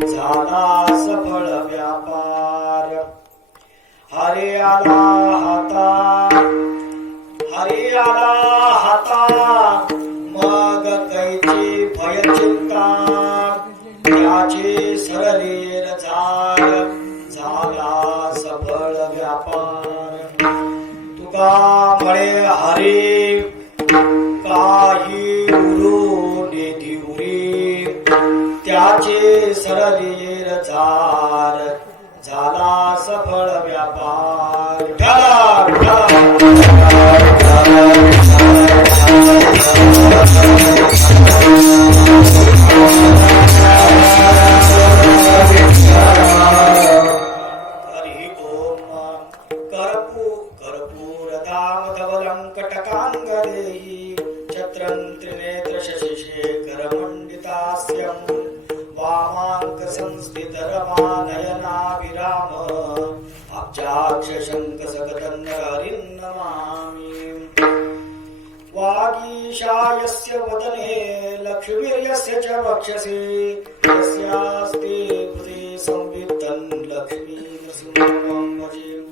झाला सफळ व्यापार. हरी आला हाता मग कैची भय चिंता. त्याची सरलीर झाला सफळ व्यापार. तुका मळे हरी काही उरू निधी उरी. त्याचे सरलीर झाला सफळ व्यापार. हरि ओम कर्पूर धाम धवलं कटकांगदेहि छत्रं त्रिनेत्र शशिशेखर मंडितास्यं. वामांक संस्थित रमानयनाभिराम. अब्जाक्ष शंख सकदन्न हरिं नमामि. वागीशायस्य वदने लक्ष्मीर्यस्य च वक्षसि. यस्यास्ति हृदि संविद्धं लक्ष्मी नृसिंहं भजे.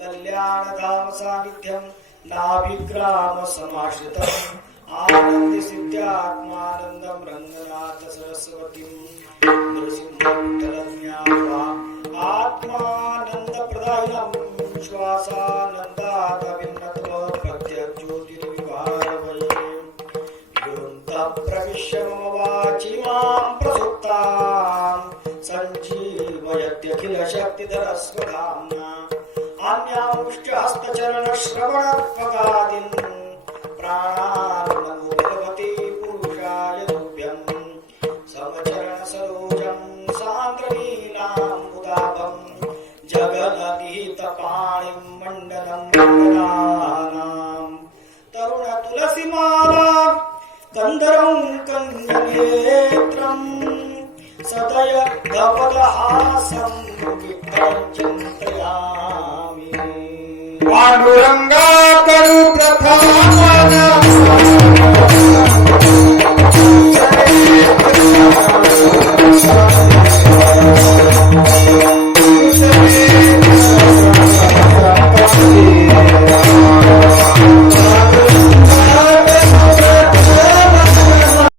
कल्याणधाम सानिध्यं नाभिग्राम समाश्रितम्. आनंद सिद्ध्यात्मानंदं रंगनाथ सरस्वतीं नृसिंहं विठ्ठलज्ञात्वा. आत्मानंद प्रदायनं श्वासानंदात विन्नत्व प्रत्यज्योतिर्विभावये. योऽन्तः प्रविश्य मम वाचि मां प्रसुप्तां सञ्जीवयत्यखिलशक्तिधरस्वधाम्ना. आज्ञामुष्ट हस्तचरणश्रवणत्वगादीन् प्राणान् भगवते पुरुषाय तुभ्यं. समचरण सरोजं सान्द्रनीलाम्बुदाभं. जगन्नीतपाणिं मण्डनं मण्डनानां. तरुण तुलसीमाला कन्दरं कन्दनेत्रं. सदय धवलहासं चिन्तयामि. पांडुरंगा करू प्रथम